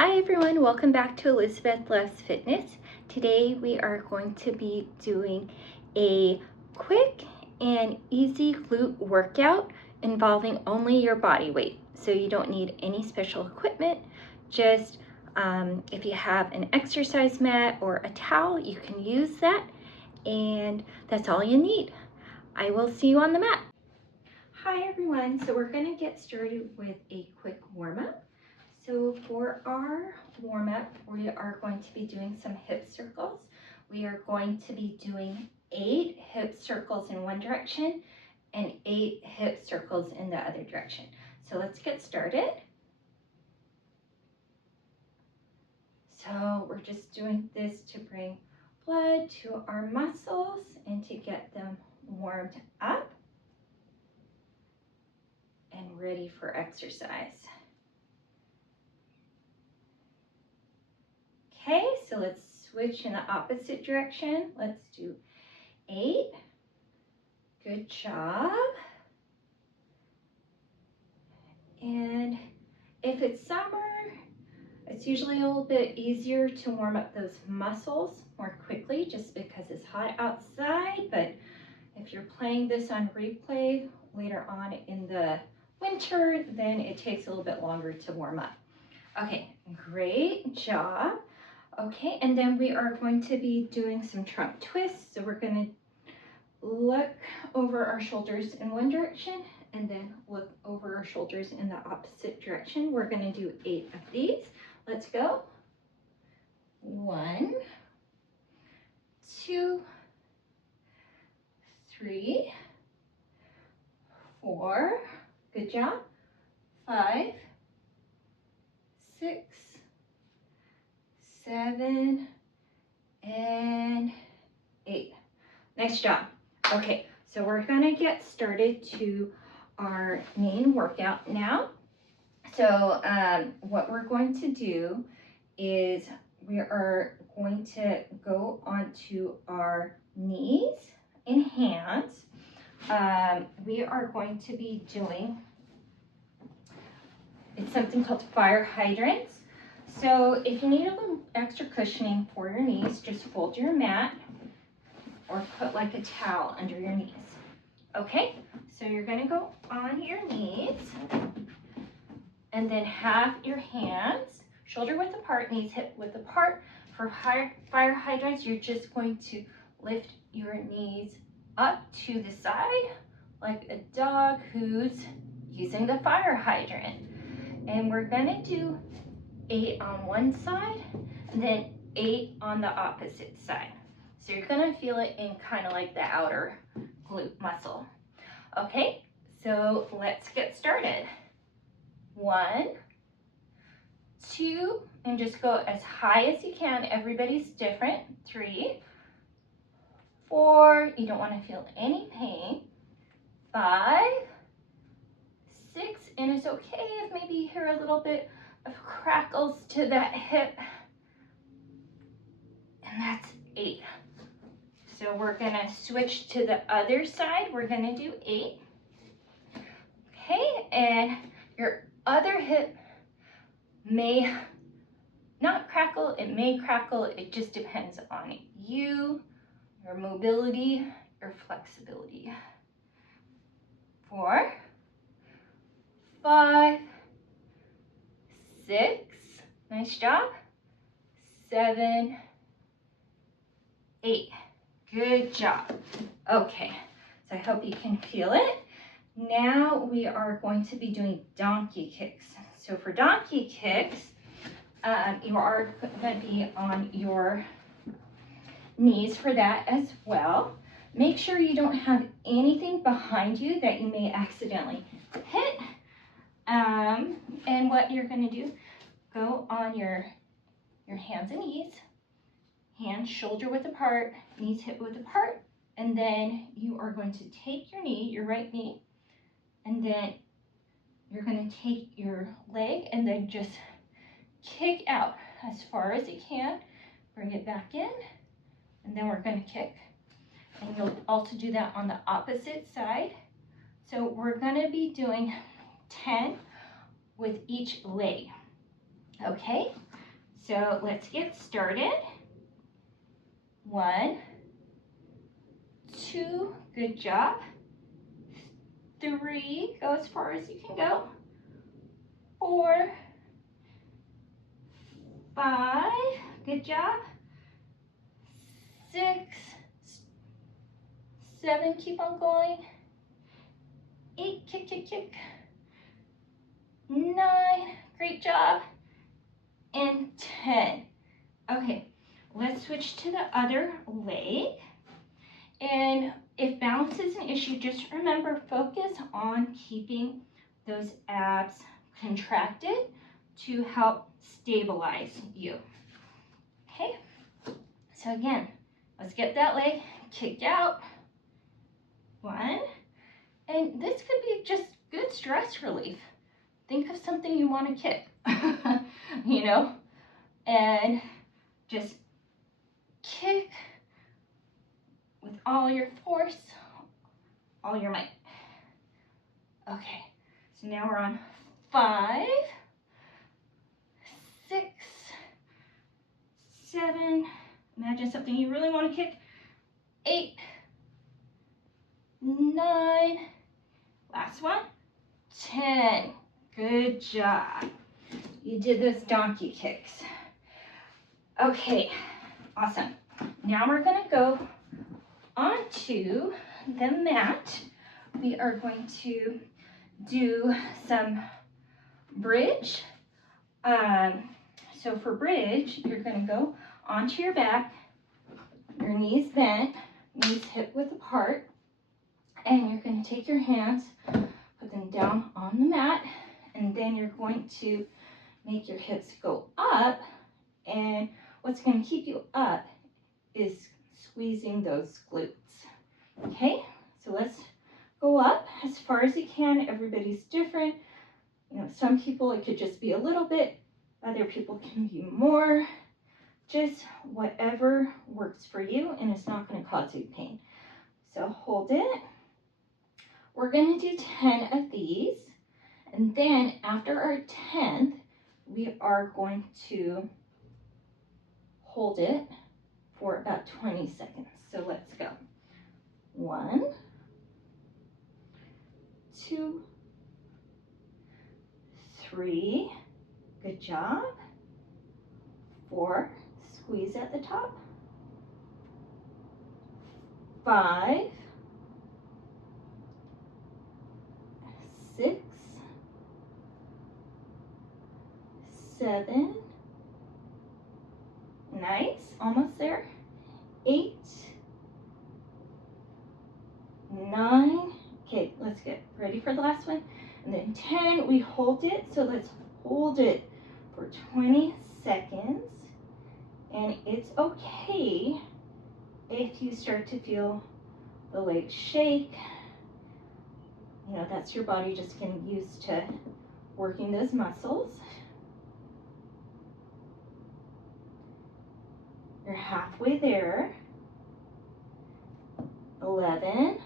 Hi everyone, welcome back to Elizabeth Loves Fitness. Today we are going to be doing a quick and easy glute workout involving only your body weight. So you don't need any special equipment, just if you have an exercise mat or a towel, you can use that, and that's all you need. I will see you on the mat. Hi everyone, so we're going to get started with a quick warm-up. So for our warm-up, we are going to be doing some hip circles. We are going to be doing 8 hip circles in one direction and 8 hip circles in the other direction. So let's get started. So we're just doing this to bring blood to our muscles and to get them warmed up and ready for exercise. Okay, so let's switch in the opposite direction. Let's do 8. Good job. And if it's summer, it's usually a little bit easier to warm up those muscles more quickly just because it's hot outside. But if you're playing this on replay later on in the winter, then it takes a little bit longer to warm up. Okay, great job. Okay, and then we are going to be doing some trunk twists. So we're going to look over our shoulders in one direction and then look over our shoulders in the opposite direction. We're going to do 8 of these. Let's go. 1, 2, 3, 4. Good job. 5, 6, 7, and 8. Nice job. Okay, so we're gonna get started to our main workout now. So what we're going to do is we are going to go onto our knees and hands. We are going to be doing, it's something called fire hydrants. So if you need a little extra cushioning for your knees, just fold your mat or put like a towel under your knees. Okay, so you're gonna go on your knees and then have your hands shoulder width apart, knees hip width apart. For fire hydrants, you're just going to lift your knees up to the side like a dog who's using the fire hydrant. And we're gonna do 8 on one side and then 8 on the opposite side. So you're gonna feel it in kind of like the outer glute muscle. Okay, so let's get started. 1, 2, and just go as high as you can. Everybody's different. 3, 4, you don't want to feel any pain. 5, 6, and it's okay if maybe you hear a little bit of crackles to that hip, and that's 8. So we're gonna switch to the other side. We're gonna do 8. Okay, and your other hip may not crackle, it may crackle, it just depends on you, your mobility, your flexibility. 4, 5, 6, nice job. 7, 8, good job. Okay, so I hope you can feel it. Now we are going to be doing donkey kicks. So for donkey kicks, you are going to be on your knees for that as well. Make sure you don't have anything behind you that you may accidentally hit. And what you're going to do, go on your hands and knees, hands shoulder width apart, knees hip width apart, and then you are going to take your knee, your right knee, and then you're going to take your leg and then just kick out as far as you can. Bring it back in, and then we're going to kick. And you'll also do that on the opposite side. So we're going to be doing 10 with each leg. Okay, So let's get started. 1, 2, good job. 3, go as far as you can go. 4, 5, good job. 6, 7, keep on going. 8, kick, kick, kick. 9, great job. And 10. Okay, let's switch to the other leg. And if balance is an issue, just remember, focus on keeping those abs contracted to help stabilize you. Okay, so again, let's get that leg kicked out. 1, and this could be just good stress relief. Think of something you want to kick, you know, and just kick with all your force, all your might. Okay, so now we're on 5, 6, 7, imagine something you really want to kick. 8, 9, last one, 10. Good job. You did those donkey kicks. Okay, awesome. Now we're gonna go onto the mat. We are going to do some bridge. So for bridge, you're gonna go onto your back, your knees bent, knees hip width apart, and you're gonna take your hands, put them down on the mat, and then you're going to make your hips go up, and what's gonna keep you up is squeezing those glutes. Okay, so let's go up as far as you can. Everybody's different. You know, some people it could just be a little bit, other people can be more. Just whatever works for you, and it's not going to cause you pain. So hold it. We're going to do 10 of these, and then after our 10th, we are going to hold it for about 20 seconds. So let's go. 1, 2, 3, good job. 4, squeeze at the top. 5, 6, 7, nice, almost there. 8, 9, okay, let's get ready for the last one. And then 10, we hold it, so let's hold it for 20 seconds. And it's okay if you start to feel the legs shake. You know, that's your body just getting used to working those muscles. You're halfway there. 11,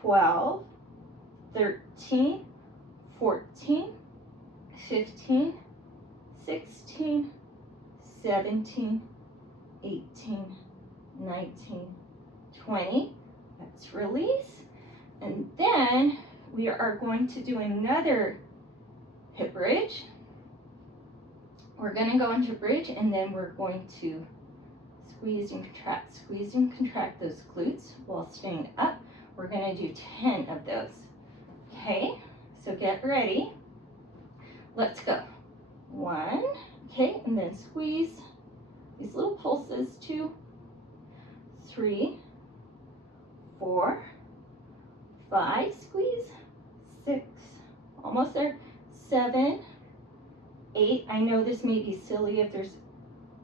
12, 13, 14, 15, 16, 17, 18, 19, 20. Let's release. And then we are going to do another hip bridge. We're going to go into bridge, and then we're going to squeeze and contract those glutes while staying up. We're going to do 10 of those. Okay, so get ready. Let's go. 1, okay, and then squeeze these little pulses. 2, 3, 4, 5, squeeze. 6, almost there. 7, 8. I know this may be silly if there's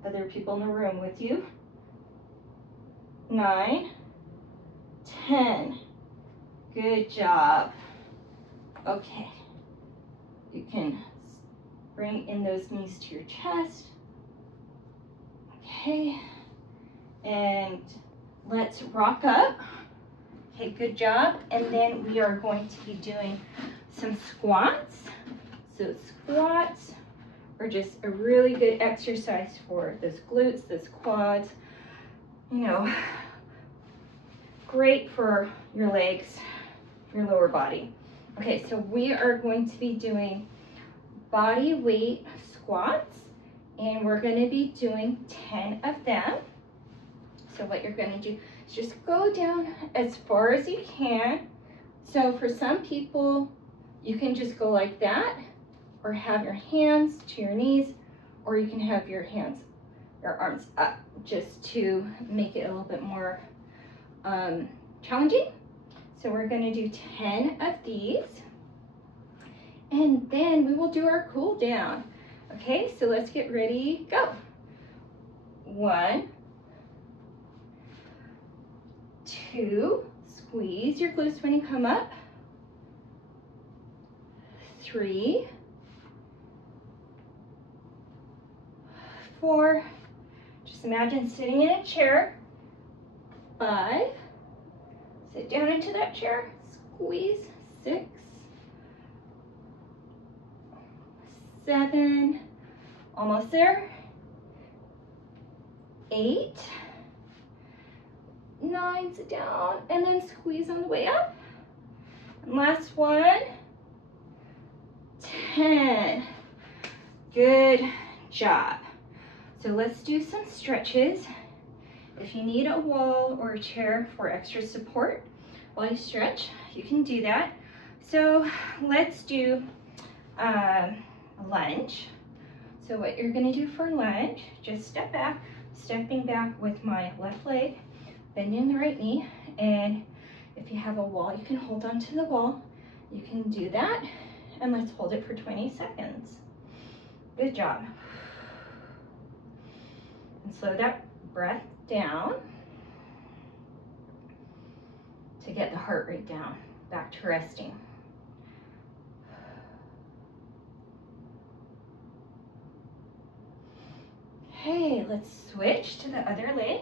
other people in the room with you. 9, 10. Good job. Okay, you can bring in those knees to your chest. Okay, and let's rock up. Okay, good job. And then we are going to be doing some squats. So squats, are just a really good exercise for those glutes, those quads, you know, great for your legs, your lower body. Okay, so we are going to be doing body weight squats, and we're going to be doing 10 of them. So what you're going to do is just go down as far as you can. So for some people, you can just go like that, or have your hands to your knees, or you can have your arms up, just to make it a little bit more challenging. So we're going to do 10 of these, and then we will do our cool down. Okay, so let's get ready, go. 1, 2, squeeze your glutes when you come up. 3, 4, just imagine sitting in a chair. 5, sit down into that chair, squeeze. 6, 7, almost there. 8, 9, sit down, and then squeeze on the way up. And last one, 10. Good job. So let's do some stretches. If you need a wall or a chair for extra support while you stretch, you can do that. So let's do lunge. So what you're going to do for lunge, just step back, stepping back with my left leg, bending the right knee, and if you have a wall, you can hold on to the wall. You can do that, and let's hold it for 20 seconds. Good job. And slow that breath down to get the heart rate down, back to resting. Okay, let's switch to the other leg.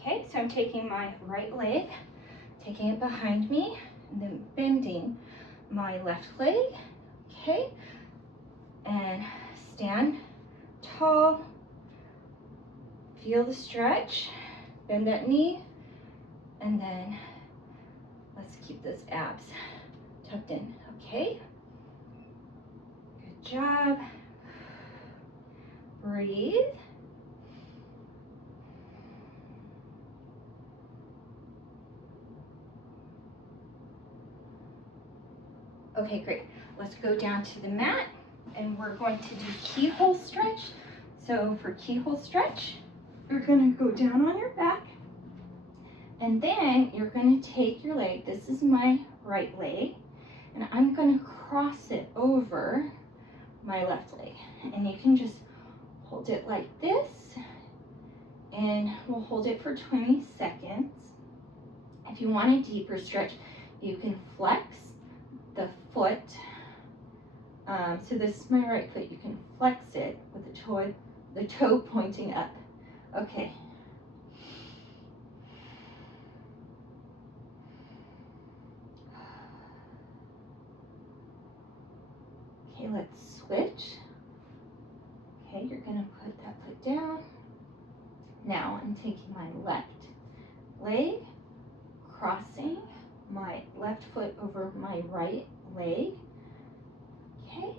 Okay, so I'm taking my right leg, taking it behind me, and then bending my left leg. Okay, and stand tall, feel the stretch, bend that knee, and then let's keep those abs tucked in. Okay, good job. Breathe. Okay, great. Let's go down to the mat, and we're going to do keyhole stretch. So for keyhole stretch, you're going to go down on your back, and then you're going to take your leg. This is my right leg, and I'm going to cross it over my left leg. And you can just hold it like this, and we'll hold it for 20 seconds. If you want a deeper stretch, you can flex the foot. So this is my right foot. You can flex it with the toe pointing up. Okay. Okay, let's switch. Okay, you're gonna put that foot down. Now I'm taking my left leg, crossing my left foot over my right leg. Okay,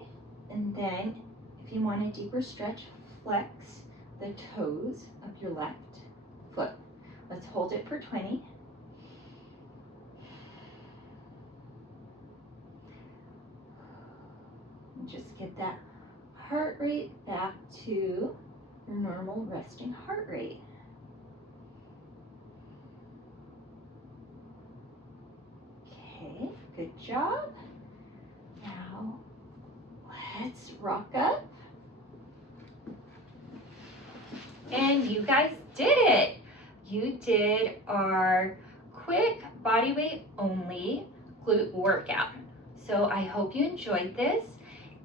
and then if you want a deeper stretch, flex the toes of your left foot. Let's hold it for 20. And just get that heart rate back to your normal resting heart rate. Okay, good job. Now let's rock up. And you guys did it. You did our quick body weight only glute workout. So I hope you enjoyed this.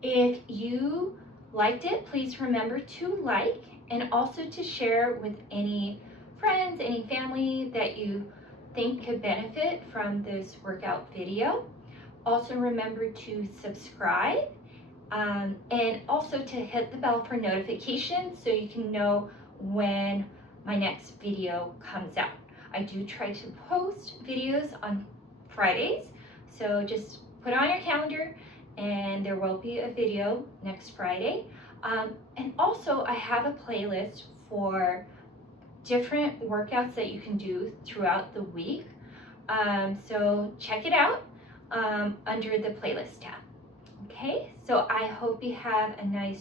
If you liked it, please remember to like and also to share with any friends, any family that you think could benefit from this workout video. Also remember to subscribe and also to hit the bell for notifications so you can know when my next video comes out. I do try to post videos on Fridays, so just put it on your calendar and there will be a video next Friday. And also I have a playlist for different workouts that you can do throughout the week. So check it out under the playlist tab. Okay, so I hope you have a nice